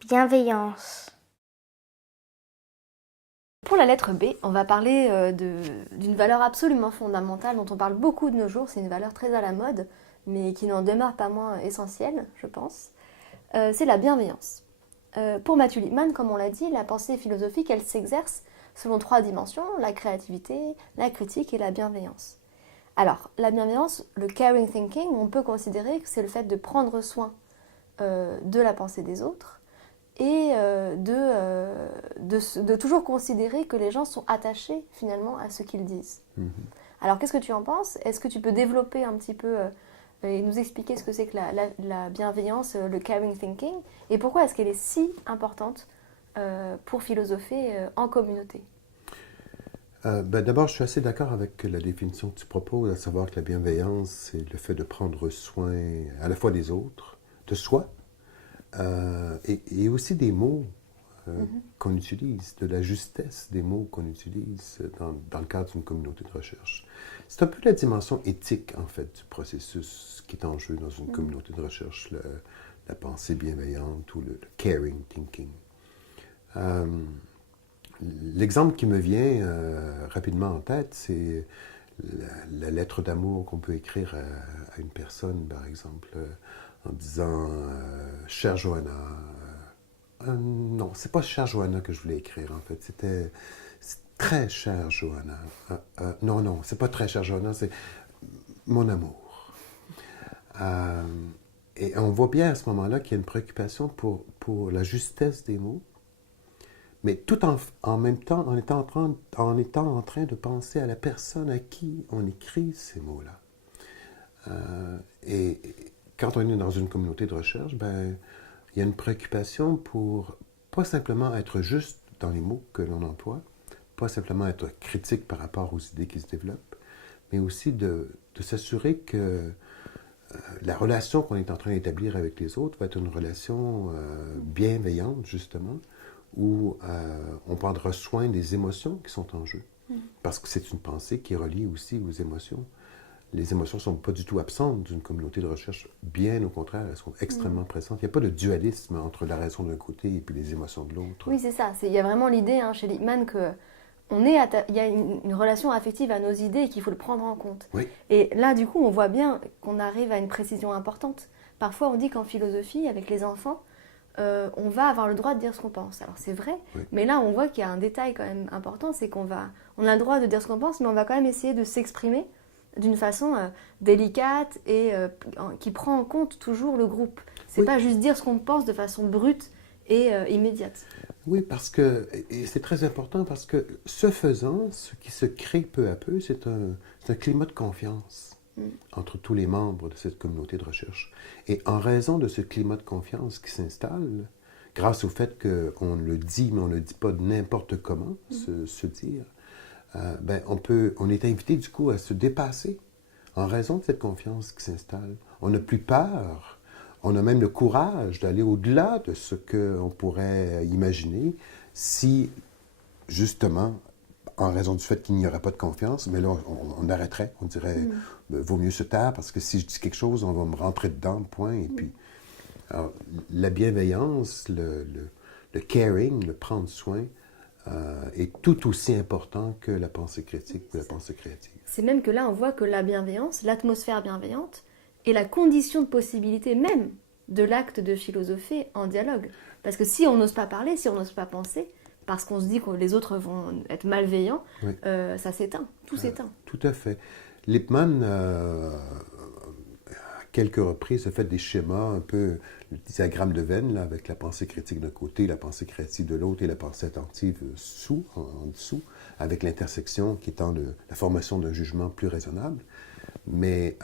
Bienveillance. Pour la lettre B, on va parler d'une valeur absolument fondamentale dont on parle beaucoup de nos jours. C'est une valeur très à la mode, mais qui n'en demeure pas moins essentielle, je pense. C'est la bienveillance. Pour Matthew Lipman, comme on l'a dit, la pensée philosophique, elle s'exerce selon 3 dimensions, la créativité, la critique et la bienveillance. Alors, la bienveillance, le caring thinking, on peut considérer que c'est le fait de prendre soin de la pensée des autres et de toujours considérer que les gens sont attachés finalement à ce qu'ils disent. Alors, qu'est-ce que tu en penses? Est-ce que tu peux développer un petit peu et nous expliquer ce que c'est que la bienveillance, le caring thinking, et pourquoi est-ce qu'elle est si importante pour philosopher en communauté? D'abord, je suis assez d'accord avec la définition que tu proposes, à savoir que la bienveillance, c'est le fait de prendre soin à la fois des autres, de soi, et aussi des mots qu'on utilise, de la justesse des mots qu'on utilise dans le cadre d'une communauté de recherche. C'est un peu la dimension éthique, en fait, du processus qui est en jeu dans une communauté de recherche, la pensée bienveillante ou le caring thinking. L'exemple qui me vient rapidement en tête, c'est la lettre d'amour qu'on peut écrire à une personne, par exemple, en disant Chère Johanna. Non, c'est pas Chère Johanna que je voulais écrire, en fait. C'était Très chère Johanna. Non, c'est pas Très chère Johanna, c'est Mon amour. Et on voit bien à ce moment-là qu'il y a une préoccupation pour la justesse des mots, mais tout en même temps, en étant en train de penser à la personne à qui on écrit ces mots-là. Et quand on est dans une communauté de recherche, il y a une préoccupation pour pas simplement être juste dans les mots que l'on emploie, pas simplement être critique par rapport aux idées qui se développent, mais aussi de s'assurer que la relation qu'on est en train d'établir avec les autres va être une relation bienveillante, justement, où on prendra soin des émotions qui sont en jeu. Parce que c'est une pensée qui est reliée aussi aux émotions. Les émotions ne sont pas du tout absentes d'une communauté de recherche. Bien au contraire, elles sont extrêmement présentes. Il n'y a pas de dualisme entre la raison d'un côté et puis les émotions de l'autre. Oui, c'est ça. Il y a vraiment l'idée chez Lippmann que il y a une relation affective à nos idées et qu'il faut le prendre en compte. Oui. Et là, du coup, on voit bien qu'on arrive à une précision importante. Parfois, on dit qu'en philosophie, avec les enfants, on va avoir le droit de dire ce qu'on pense. Alors c'est vrai, Oui. mais là, on voit qu'il y a un détail quand même important, c'est on a le droit de dire ce qu'on pense, mais on va quand même essayer de s'exprimer d'une façon délicate et qui prend en compte toujours le groupe. C'est pas juste dire ce qu'on pense de façon brute et immédiate. Oui, et c'est très important parce que ce faisant, ce qui se crée peu à peu, c'est un climat de confiance entre tous les membres de cette communauté de recherche. Et en raison de ce climat de confiance qui s'installe, grâce au fait qu'on le dit, mais on ne le dit pas n'importe comment, se dire, on est invité du coup à se dépasser en raison de cette confiance qui s'installe. On n'a plus peur. On a même le courage d'aller au-delà de ce qu'on pourrait imaginer si, justement, en raison du fait qu'il n'y aurait pas de confiance, mais là, on arrêterait. On dirait, vaut mieux se taire parce que si je dis quelque chose, on va me rentrer dedans, point. Et puis, alors, la bienveillance, le caring, le prendre soin, est tout aussi important que la pensée critique ou la pensée créative. C'est même que là, on voit que la bienveillance, l'atmosphère bienveillante, est la condition de possibilité même de l'acte de philosopher en dialogue. Parce que si on n'ose pas parler, si on n'ose pas penser, parce qu'on se dit que les autres vont être malveillants, Oui. Ça s'éteint, tout s'éteint. Tout à fait. Lippmann, à quelques reprises, a fait des schémas, un peu le diagramme de Venn, là, avec la pensée critique d'un côté, la pensée créative de l'autre et la pensée attentive en dessous, avec l'intersection qui étant la formation d'un jugement plus raisonnable. Mais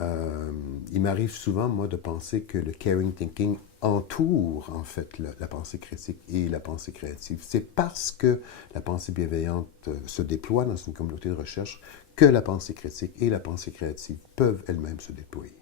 il m'arrive souvent, moi, de penser que le caring thinking entoure, en fait, la pensée critique et la pensée créative. C'est parce que la pensée bienveillante se déploie dans une communauté de recherche que la pensée critique et la pensée créative peuvent elles-mêmes se déployer.